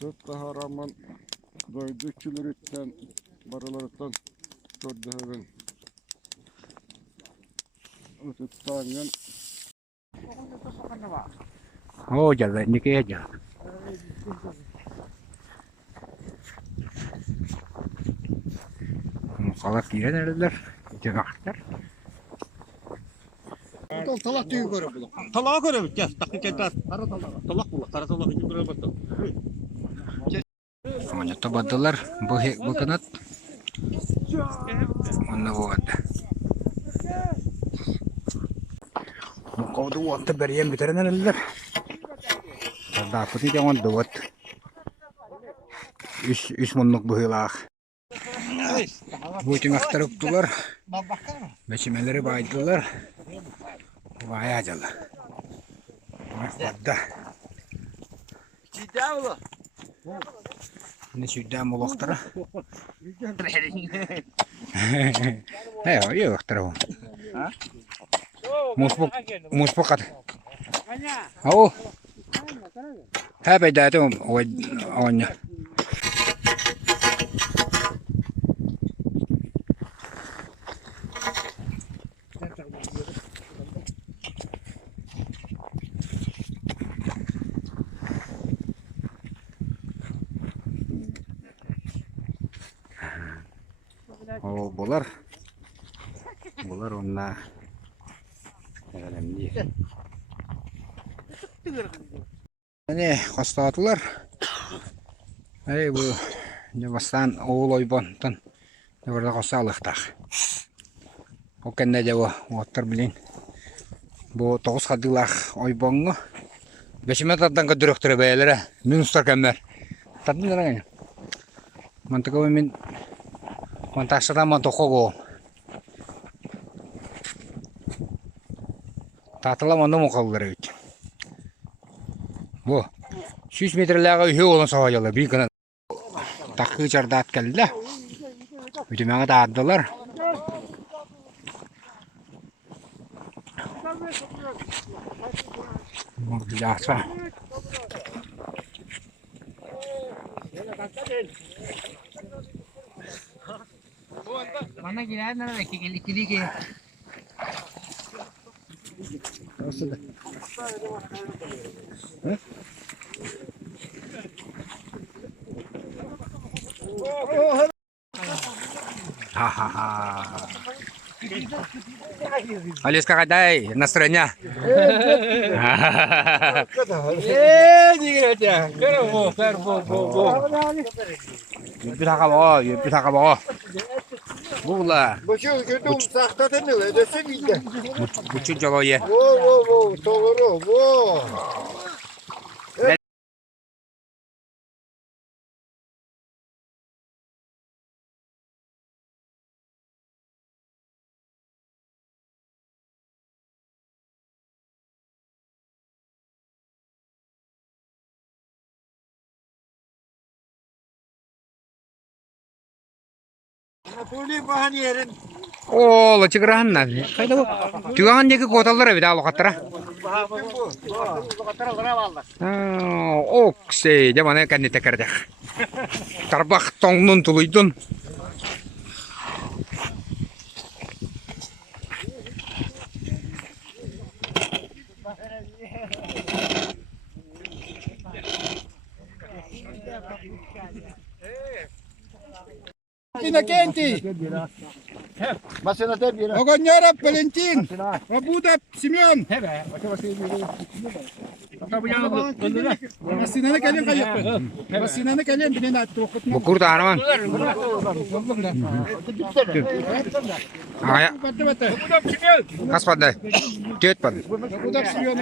Sırtta haraman doydu külürütten, barılarıttan gördüğün tutanyan. Oo, geldi. Ne kaya geldi. Salak yine neredeler? Cenahlar. Talak tüyü göre buluk. Talağa göre gel. Dakika ketar. Kara talağa. Talak bulak. Kara talak için göre bak. Onu tabadılar. Bu kanat. Onu oldu. Bu kodu oldu. Beriyem bitiren neredeler? Daha putih jangan dawat. Üç monluk bu hilak. Bu için aktarıptılar. Beşimeleri baydılar. Vay acalı. Wadda. Ini sudah mau dokter. Ayo, iya dokter. Muspuk kat. Oh. Ha beda itu awalnya. Oh, bolar onunla önemli. Ini kostatılar. Bu Javastan oğul oybantan. Burada kostalıktak. O kende java water bilin. Bu 9 kadılak oybanğı. 5 metreden kadırıktır beylere. Minuslar kemer. Tadın nereye? Mantıklı min mantasıra mantıkogo. Tatıla mandı mı kalır hiç? Bu 100 metrelere üye olan savaşçılar bir kanal. Takı çardat geldi. Bütün bana dağıttılar. Biasa. Mana gila na kikili ki. Hahaha. Alis kakadai, nasranya. Dia. Kerbo. Bisa kabawa. Bula. Başı gördüm sakta denil edesi bildi. Buçuk jalo ye. Wo, doğru, wo. Napoli bahani yerin. Oo, lo cigerahan na. Kayda bu. Tuangan jeki kotalar bir daha lokatara. Okse, jamane kan ditekerjak. Terbak tongnun tuluydun. Inakenti. Masina tebira. Ogonyora Valentin. Abuda Simeon. Masinana kalian kayak. Masinana kalian binin at tukut. Bukur tanaman. Aya. Kas pandai. Jet pandai. Abuda Simeon.